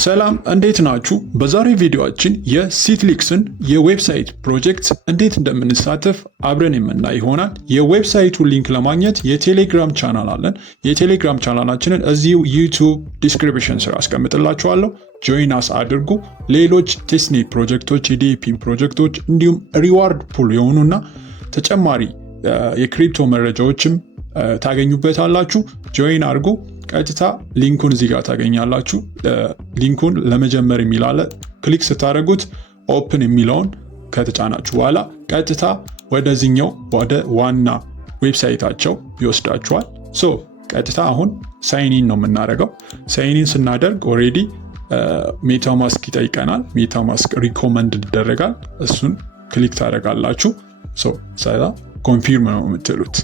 ሰላም እንዴት ናችሁ? በዛሬው ቪዲዮአችን የሲትሊክስን የዌብሳይት ፕሮጀክት እንዴት እንደምንሳተፍ አብረን የምናይ ይሆናል። የዌብሳይቱ ሊንክ ለማግኘት የቴሌግራም ቻናል አለን። የቴሌግራም ቻናላችንን እዚሁ ዩቲዩብ ዲስክሪፕሽን ስር አስቀምጥላችኋለሁ። ጆይን አስ አድርጉ። ሌሎች ቴስኔት ፕሮጀክቶች፣ የዲፒ ፕሮጀክቶች እንዲሁም ሪዋርድ ፑል የሆኑና ተጨማሪ የክሪፕቶ መረጃዎችም ታገኙበታላችሁ። ጆይን አድርጉ። ቀጥታ ሊንኩን እዚህ ጋር ታገኛላችሁ። ሊንኩን ለመጀመር የሚላለ ክሊክ ስታደርጉት ኦፕን የሚለውን ከተጫናችሁ በኋላ ቀጥታ ወደዚህኛው ወደ ዋና ዌብሳይታቸው ይወስዳችኋል። ቀጥታ አሁን ሳይኒን ነው የምናደርገው። ሳይኒን ስናደርግ ኦሬዲ ሜታማስክ ይጠይቀናል። ሜታማስክ ሪኮመንድ ይደረጋል። እሱን ክሊክ ታደርጋላችሁ። ሰላ ኮንፊርም ነው የምትሉት።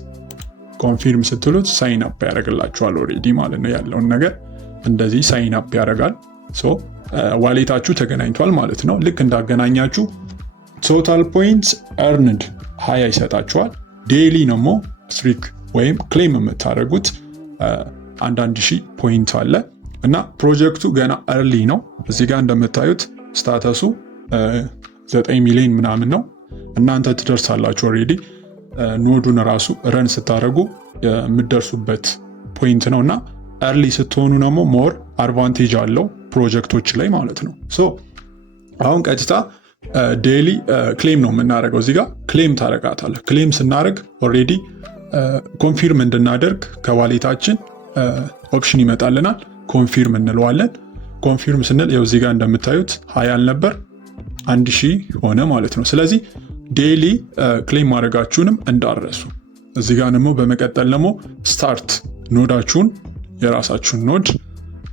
ኮንፊርም ስትሉት ሳይን አፕ ያደርግላችኋል ኦሬዲ ማለት ነው። ያለውን ነገር እንደዚህ ሳይን አፕ ያደርጋል። ዋሌታችሁ ተገናኝቷል ማለት ነው። ልክ እንዳገናኛችሁ ቶታል ፖይንትስ ኤርንድ 20 ይሰጣችኋል። ዴይሊ ደግሞ ስትሪክ ወይም ክሌም የምታደርጉት 1000 ፖይንት አለ እና ፕሮጀክቱ ገና እርሊ ነው። እዚህ ጋር እንደምታዩት ስታተሱ 9 ሚሊዮን ምናምን ነው። እናንተ ትደርሳላችሁ ኦሬዲ። ኖዱን ራሱ ረን ስታደርጉ የምትደርሱበት ፖይንት ነው እና እርሊ ስትሆኑ ደግሞ ሞር አድቫንቴጅ አለው ፕሮጀክቶች ላይ ማለት ነው። አሁን ቀጥታ ዴይሊ ክሌም ነው የምናደርገው። እዚህ ጋር ክሌም ታደርጋታለህ። ክሌም ስናደርግ ኦሬዲ ኮንፊርም እንድናደርግ ከዋሌታችን ኦፕሽን ይመጣልናል። ኮንፊርም እንለዋለን። ኮንፊርም ስንል ያው እዚህ ጋር እንደምታዩት 20 ነበር 1000 ሆነ ማለት ነው። ስለዚህ ዴይሊ ክሌም ማድረጋችሁንም እንዳረሱ። እዚህ ጋር ደግሞ በመቀጠል ደግሞ ስታርት ኖዳችሁን የራሳችሁን ኖድ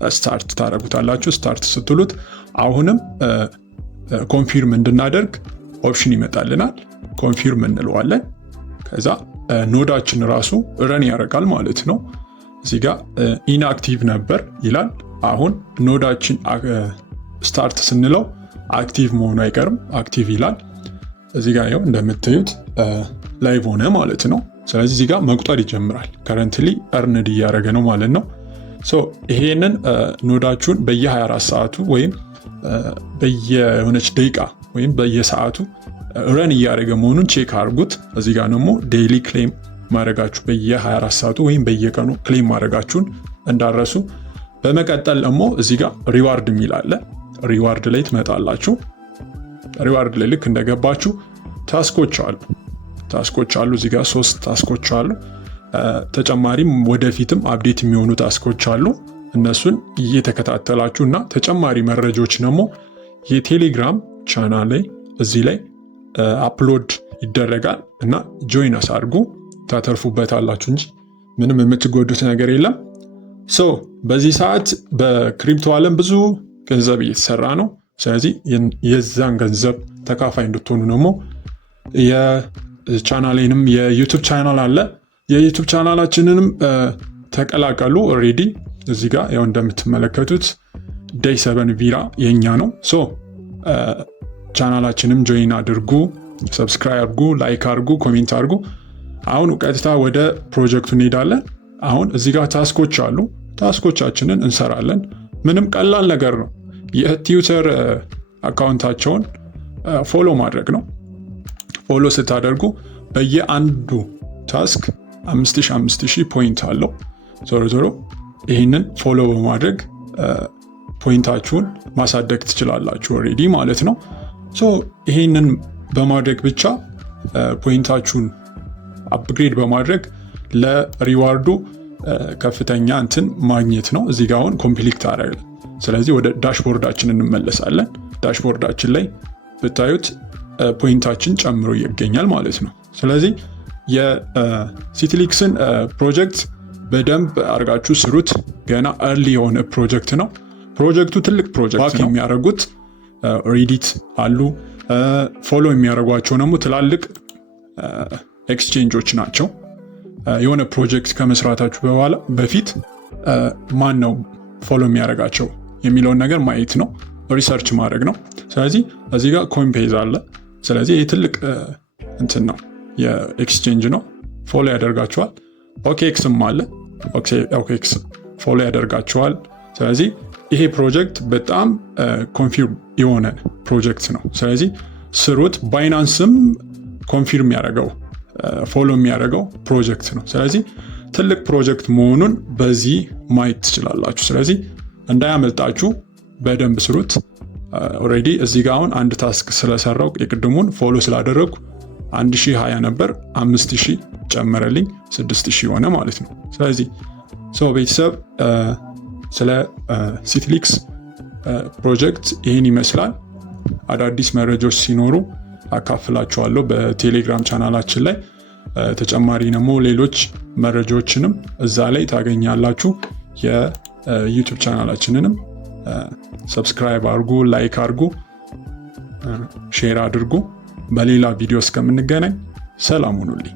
ስታርት ታደርጉታላችሁ። ስታርት ስትሉት አሁንም ኮንፊርም እንድናደርግ ኦፕሽን ይመጣልናል። ኮንፊርም እንለዋለን። ከዛ ኖዳችን ራሱ ረን ያደርጋል ማለት ነው። እዚህ ጋር ኢንአክቲቭ ነበር ይላል። አሁን ኖዳችን ስታርት ስንለው አክቲቭ መሆኑ አይቀርም፣ አክቲቭ ይላል። እዚህ ጋር ያው እንደምታዩት ላይቭ ሆነ ማለት ነው። ስለዚህ እዚህ ጋር መቁጠር ይጀምራል። ከረንትሊ እርንድ እያደረገ ነው ማለት ነው። ይሄንን ኖዳችሁን በየ24 ሰዓቱ ወይም በየሆነች ደቂቃ ወይም በየሰዓቱ ረን እያደረገ መሆኑን ቼክ አድርጉት። እዚህ ጋር ደግሞ ዴይሊ ክሌም ማድረጋችሁ በየ24 ሰዓቱ ወይም በየቀኑ ክሌም ማድረጋችሁን እንዳረሱ። በመቀጠል ደግሞ እዚህ ጋር ሪዋርድ የሚል አለ። ሪዋርድ ላይ ትመጣላችሁ። ሪዋርድ ላይ ልክ እንደገባችሁ ታስኮች አሉ። እዚህ ጋር 3 ታስኮች አሉ። ተጨማሪም ወደፊትም አፕዴት የሚሆኑ ታስኮች አሉ። እነሱን እየተከታተላችሁ እና ተጨማሪ መረጃዎች ደግሞ የቴሌግራም ቻናል ላይ እዚህ ላይ አፕሎድ ይደረጋል እና ጆይን አድርጉ። ታተርፉበታላችሁ እንጂ ምንም የምትጎዱት ነገር የለም። በዚህ ሰዓት በክሪፕቶ ዓለም ብዙ ገንዘብ እየተሰራ ነው። ስለዚህ የዛን ገንዘብ ተካፋይ እንድትሆኑ ደግሞ የቻናሌንም የዩቱብ ቻናል አለ። የዩቱብ ቻናላችንንም ተቀላቀሉ። ኦሬዲ እዚህ ጋር ያው እንደምትመለከቱት ዴይ 7 ቪራ የኛ ነው። ቻናላችንም ጆይን አድርጉ፣ ሰብስክራይብ አድርጉ፣ ላይክ አድርጉ፣ ኮሜንት አድርጉ። አሁን ቀጥታ ወደ ፕሮጀክቱ እንሄዳለን። አሁን እዚህ ጋር ታስኮች አሉ። ታስኮቻችንን እንሰራለን። ምንም ቀላል ነገር ነው። የትዊተር አካውንታቸውን ፎሎ ማድረግ ነው። ፎሎ ስታደርጉ በየአንዱ ታስክ 5000 ፖይንት አለው። ዞሮ ይህንን ፎሎ በማድረግ ፖይንታችሁን ማሳደግ ትችላላችሁ ኦሬዲ ማለት ነው። ይህንን በማድረግ ብቻ ፖይንታችሁን አፕግሬድ በማድረግ ለሪዋርዱ ከፍተኛ እንትን ማግኘት ነው። እዚህ ጋር አሁን ኮምፕሊት ታደርጋል። ስለዚህ ወደ ዳሽቦርዳችን እንመለሳለን። ዳሽቦርዳችን ላይ ብታዩት ፖይንታችን ጨምሮ ይገኛል ማለት ነው። ስለዚህ የሲትሊክስን ፕሮጀክት በደንብ አድርጋችሁ ስሩት። ገና እርሊ የሆነ ፕሮጀክት ነው። ፕሮጀክቱ ትልቅ ፕሮጀክት ነው። የሚያደርጉት ሬዲት አሉ። ፎሎ የሚያደርጓቸው ደግሞ ትላልቅ ኤክስቼንጆች ናቸው። የሆነ ፕሮጀክት ከመስራታችሁ በፊት ማን ነው ፎሎ የሚያደርጋቸው የሚለውን ነገር ማየት ነው፣ ሪሰርች ማድረግ ነው። ስለዚህ እዚህ ጋር ኮይንፔዝ አለ። ስለዚህ ይህ ትልቅ እንትን ነው፣ የኤክስቼንጅ ነው። ፎሎ ያደርጋቸዋል። ኦኬኤክስም አለ። ኦኬኤክስ ፎሎ ያደርጋቸዋል። ስለዚህ ይሄ ፕሮጀክት በጣም ኮንፊርም የሆነ ፕሮጀክት ነው። ስለዚህ ስሩት። ባይናንስም ኮንፊርም ያደረገው ፎሎ የሚያደርገው ፕሮጀክት ነው። ስለዚህ ትልቅ ፕሮጀክት መሆኑን በዚህ ማየት ትችላላችሁ። ስለዚህ እንዳያመልጣችሁ በደንብ ስሩት። ኦልሬዲ እዚህ ጋር አሁን አንድ ታስክ ስለሰራው የቅድሙን ፎሎ ስላደረጉ 1020 ነበር፣ 5000 ጨመረልኝ 6000 ሆነ ማለት ነው። ስለዚህ ቤተሰብ ስለ ሲትሊክስ ፕሮጀክት ይህን ይመስላል። አዳዲስ መረጃዎች ሲኖሩ አካፍላችኋለሁ በቴሌግራም ቻናላችን ላይ። ተጨማሪ ደግሞ ሌሎች መረጃዎችንም እዛ ላይ ታገኛላችሁ። የዩቲዩብ ቻናላችንንም ሰብስክራይብ አድርጉ፣ ላይክ አድርጉ፣ ሼር አድርጉ። በሌላ ቪዲዮ እስከምንገናኝ ሰላም ሁኑልኝ።